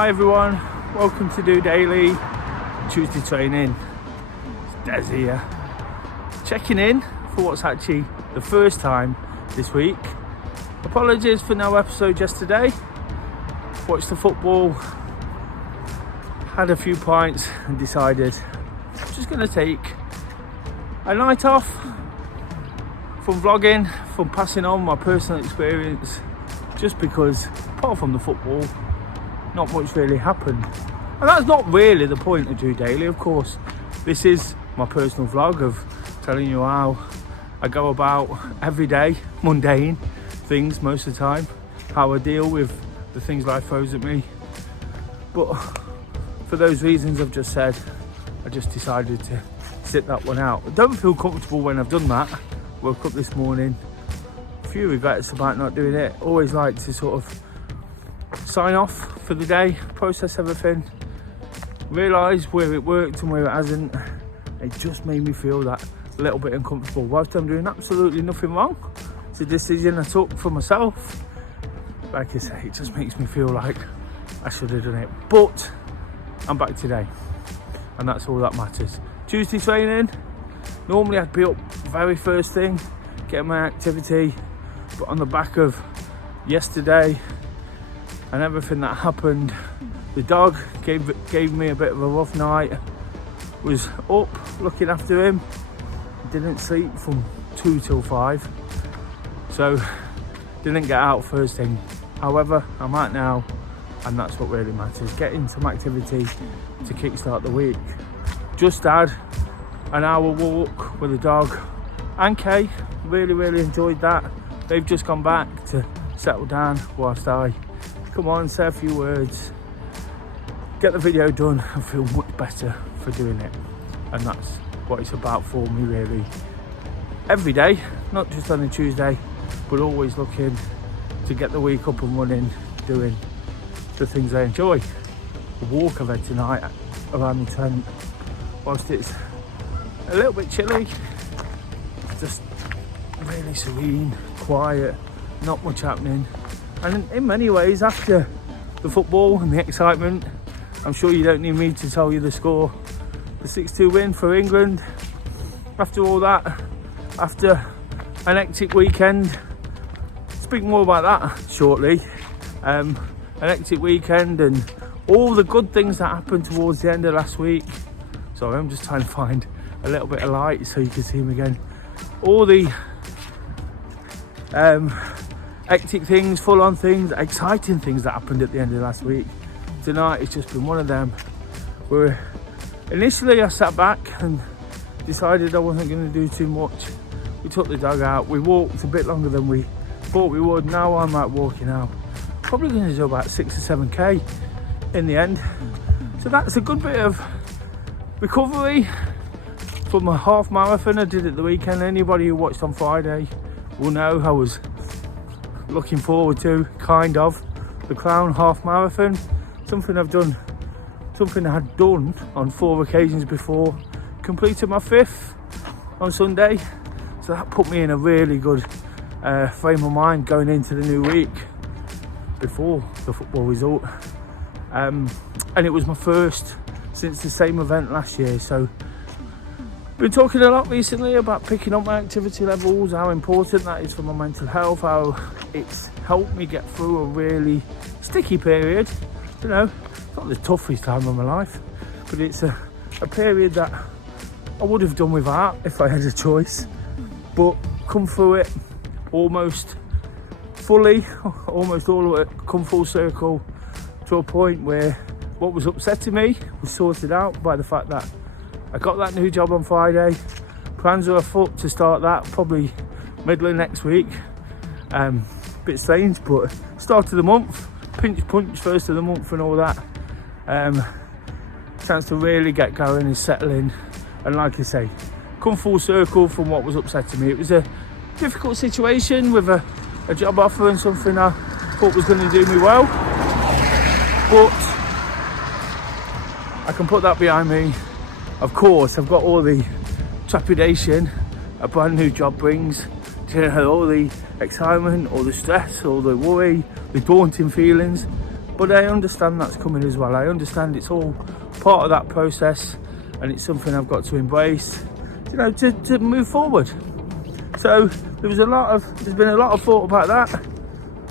Hi everyone, welcome to DOdaily Tuesday training. It's Des here, checking in for what's actually the first time this week. Apologies for no episode yesterday. Watched the football, had a few pints and decided I'm just going to take a night off from vlogging, from passing on my personal experience, just because apart from the football, not much really happened. And that's not really the point of DOdaily, of course. This is my personal vlog of telling you how I go about everyday, mundane things most of the time, how I deal with the things life throws at me. But for those reasons I've just said, I just decided to sit that one out. I don't feel comfortable when I've done that. Woke up this morning, a few regrets about not doing it. Always like to sort of sign off for the day, process everything, realise where it worked and where it hasn't. It just made me feel that a little bit uncomfortable whilst I'm doing absolutely nothing wrong. It's a decision I took for myself. Like I say, it just makes me feel like I should have done it. But I'm back today, and that's all that matters. Tuesday training, normally I'd be up very first thing, getting my activity, but on the back of yesterday and everything that happened, the dog gave me a bit of a rough night. Was up looking after him, didn't sleep from 2 till 5, so didn't get out first thing. However, I'm out now, and that's what really matters, getting some activity to kickstart the week. Just had an hour walk with the dog and Kay, really enjoyed that. They've just gone back to settle down whilst I come on, say a few words, get the video done and feel much better for doing it. And that's what it's about for me really. Every day, not just on a Tuesday, but always looking to get the week up and running, doing the things I enjoy. The walk I've had tonight around the tent, whilst it's a little bit chilly, it's just really serene, quiet, not much happening. And in many ways, after the football and the excitement, I'm sure you don't need me to tell you the score. The 6-2 win for England. After all that, after an hectic weekend, speak more about that shortly. An hectic weekend and all the good things that happened towards the end of last week. Sorry, I'm just trying to find a little bit of light so you can see him again. All the hectic things, full-on things, exciting things that happened at the end of last week. Tonight it's just been one of them where initially I sat back and decided I wasn't going to do too much. We took the dog out, we walked a bit longer than we thought we would. Now I'm out walking out, probably going to do about 6 or 7k in the end. So that's a good bit of recovery from a half marathon I did at the weekend. Anybody who watched on Friday will know I was looking forward to kind of the Crown half marathon. Something I had done on 4 occasions before. Completed my 5th on Sunday, so that put me in a really good frame of mind going into the new week before the football result. And it was my first since the same event last year, so been talking a lot recently about picking up my activity levels, how important that is for my mental health, how it's helped me get through a really sticky period. You know, it's not the toughest time of my life, but it's a period that I would have done without if I had a choice, but come through it almost fully, almost all of it, come full circle to a point where what was upsetting me was sorted out by the fact that I got that new job on Friday. Plans are afoot to start that probably middle of next week. Bit strange, but start of the month, pinch punch first of the month and all that. Chance to really get going and settle in, and like I say, come full circle from what was upsetting me. It was a difficult situation with a job offer and something I thought was going to do me well, but I can put that behind me. Of course, I've got all the trepidation a brand new job brings, you know, all the excitement, all the stress, all the worry, the daunting feelings, But I understand that's coming as well. I understand it's all part of that process, and it's something I've got to embrace, to move forward. So there's been a lot of thought about that.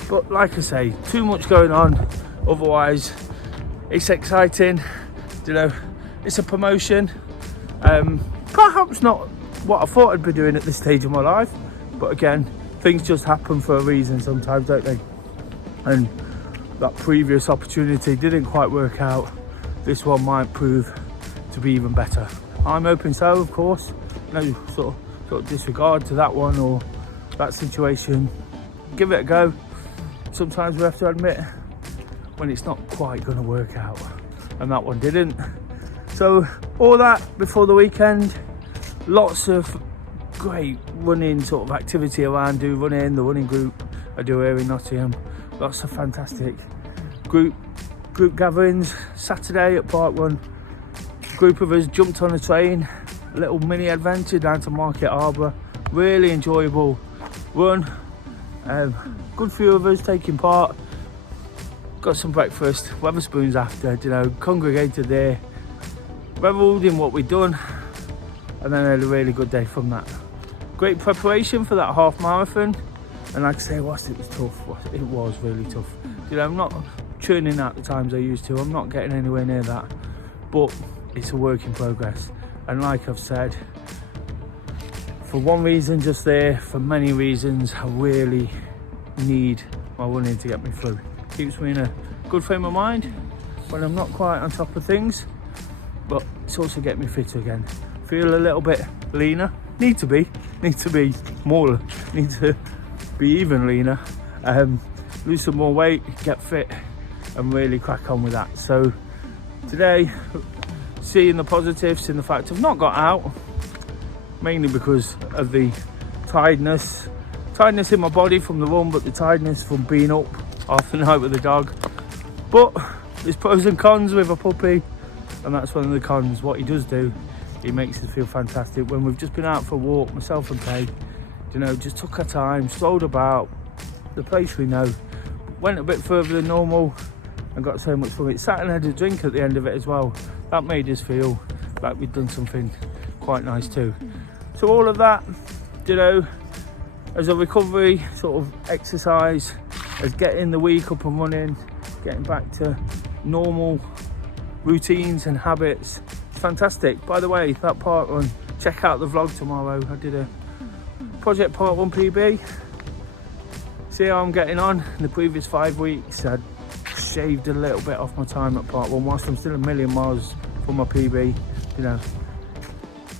But like I say, too much going on. Otherwise, it's exciting. It's a promotion. Perhaps not what I thought I'd be doing at this stage of my life. But again, things just happen for a reason sometimes, don't they? And that previous opportunity didn't quite work out. This one might prove to be even better. I'm hoping so, of course. No sort of disregard to that one or that situation. Give it a go. Sometimes we have to admit when it's not quite going to work out, and that one didn't. So all that before the weekend. Lots of great running sort of activity around the running group I do here in Nottingham. Lots of fantastic group gatherings. Saturday at Park 1, group of us jumped on a train, a little mini adventure down to Market Harbour. Really enjoyable run. Good few of us taking part. Got some breakfast, Wetherspoons after, congregated there, revelled in what we'd done, and then had a really good day from that. Great preparation for that half marathon, and like I say, it was tough. It was really tough. I'm not churning out the times I used to. I'm not getting anywhere near that, but it's a work in progress. And like I've said, for one reason just there, for many reasons, I really need my running to get me through. Keeps me in a good frame of mind when I'm not quite on top of things, but it's also getting me fitter again. Feel a little bit leaner. Need to be more, need to be even leaner. Lose some more weight, get fit, and really crack on with that. So today, seeing the positives in the fact I've not got out, mainly because of the tiredness in my body from the run, but the tiredness from being up half the night with the dog. But there's pros and cons with a puppy, and that's one of the cons. What he does do, he makes us feel fantastic. When we've just been out for a walk, myself and Kay, just took our time, strolled about the place we know, went a bit further than normal and got so much from it. Sat and had a drink at the end of it as well. That made us feel like we'd done something quite nice too. So all of that, as a recovery sort of exercise, as getting the week up and running, getting back to normal routines and habits. It's fantastic. By the way, that Park Run, check out the vlog tomorrow. I did a Project Park 1 PB. See how I'm getting on. In the previous 5 weeks, I'd shaved a little bit off my time at Park 1 whilst I'm still a million miles from my PB.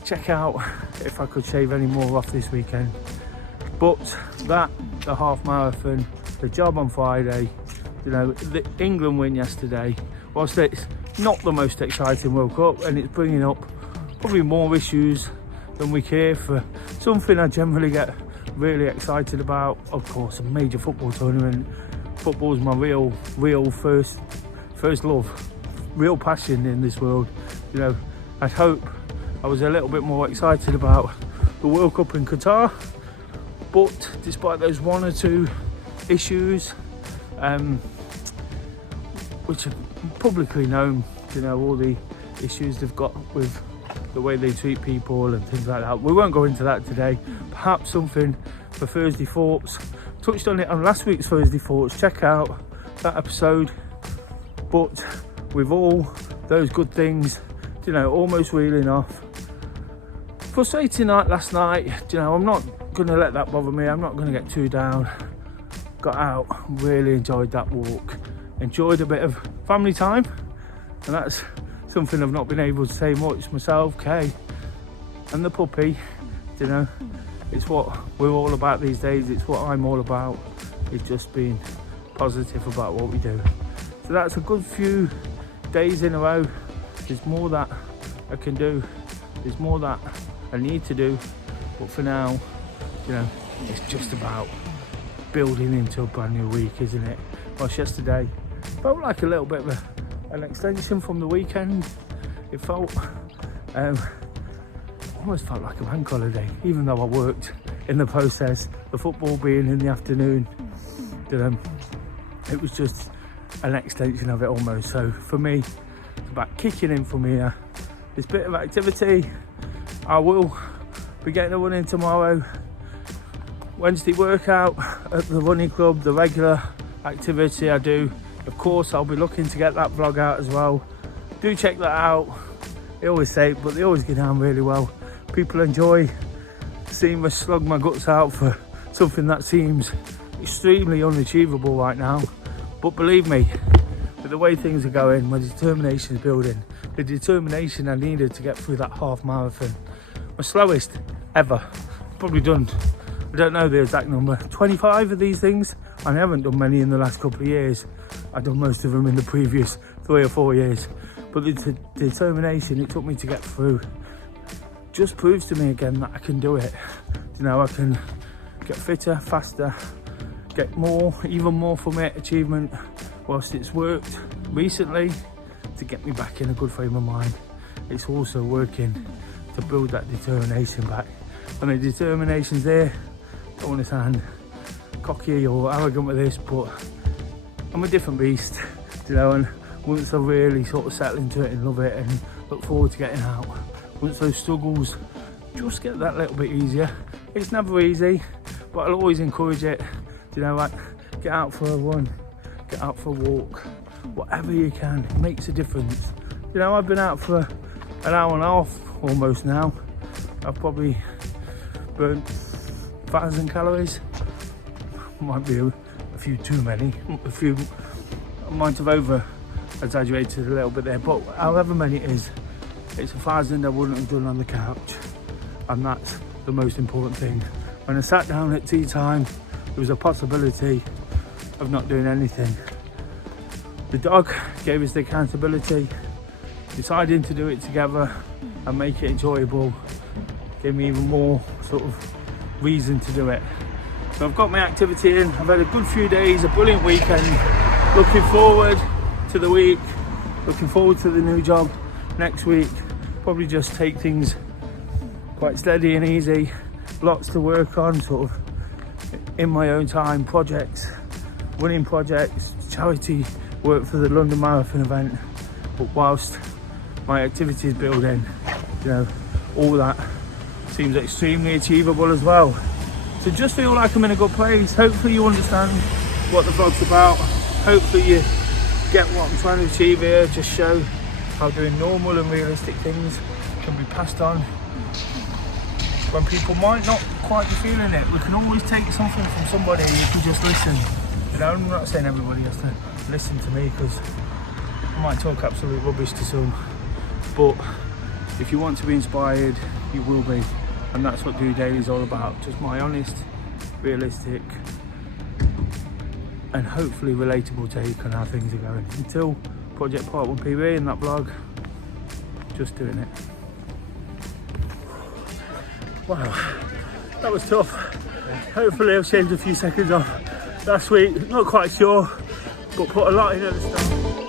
Check out if I could shave any more off this weekend. But the half marathon, the job on Friday, the England win yesterday, whilst it's not the most exciting World Cup and it's bringing up probably more issues than we care for, something I generally get really excited about. Of course, a major football tournament. Football is my real first love, real passion in this world. I'd hope I was a little bit more excited about the World Cup in Qatar, but despite those one or two issues, which are publicly known, all the issues they've got with the way they treat people and things like that. We won't go into that today. Perhaps something for Thursday Thoughts. Touched on it on last week's Thursday Thoughts. Check out that episode. But with all those good things, almost reeling off. Frustrating night last night. I'm not going to let that bother me. I'm not going to get too down. Got out, really enjoyed that walk. Enjoyed a bit of family time. And that's something I've not been able to say much myself. Kay and the puppy, it's what we're all about these days. It's what I'm all about. It's just being positive about what we do. So that's a good few days in a row. There's more that I can do. There's more that I need to do. But for now, it's just about building into a brand new week, isn't it? Whilst yesterday felt like a little bit of an extension from the weekend. It felt almost felt like a bank holiday, even though I worked in the process. The football being in the afternoon, it was just an extension of it almost. So for me, it's about kicking in from here. This bit of activity, I will be getting a run in tomorrow. Wednesday workout at the running club, the regular activity I do. Of course, I'll be looking to get that vlog out as well. Do check that out. They always say it, but they always get down really well. People enjoy seeing me slug my guts out for something that seems extremely unachievable right now. But believe me, with the way things are going, my determination is building. The determination I needed to get through that half marathon. My slowest ever. Probably done, I don't know the exact number, 25 of these things. I haven't done many in the last couple of years. I've done most of them in the previous 3 or 4 years. But the determination it took me to get through just proves to me again that I can do it. You know, I can get fitter, faster, get more, even more from it, achievement, whilst it's worked recently to get me back in a good frame of mind. It's also working to build that determination back. And the determination's there. Don't want to sound cocky or arrogant with this, but I'm a different beast, you know, and once I really sort of settle into it and love it and look forward to getting out, once those struggles just get that little bit easier. It's never easy, but I'll always encourage it, you know, like get out for a run, get out for a walk, whatever you can, it makes a difference. You know, I've been out for an hour and a half almost now. I've probably burnt 1,000 calories. Might be a few too many, I might have over exaggerated a little bit there, but however many it is, it's 1,000 I wouldn't have done on the couch, and that's the most important thing. When I sat down at tea time, there was a possibility of not doing anything. The dog gave us the accountability, deciding to do it together and make it enjoyable gave me even more sort of reason to do it. So I've got my activity in, I've had a good few days, a brilliant weekend, looking forward to the week, looking forward to the new job next week. Probably just take things quite steady and easy, lots to work on sort of in my own time, projects, running projects, charity work for the London Marathon event, but whilst my activity is building, you know, all that seems extremely achievable as well. So just feel like I'm in a good place. Hopefully you understand what the vlog's about. Hopefully you get what I'm trying to achieve here. Just show how doing normal and realistic things can be passed on when people might not quite be feeling it. We can always take something from somebody if we just listen. You know, I'm not saying everybody has to listen to me because I might talk absolute rubbish to some, but if you want to be inspired, you will be. And that's what DOdaily is all about. Just my honest, realistic, and hopefully relatable take on how things are going. Until Project Part 1 PB in that vlog, just doing it. Wow, that was tough. Hopefully I've shaved a few seconds off last week. Not quite sure, but put a lot in at the start.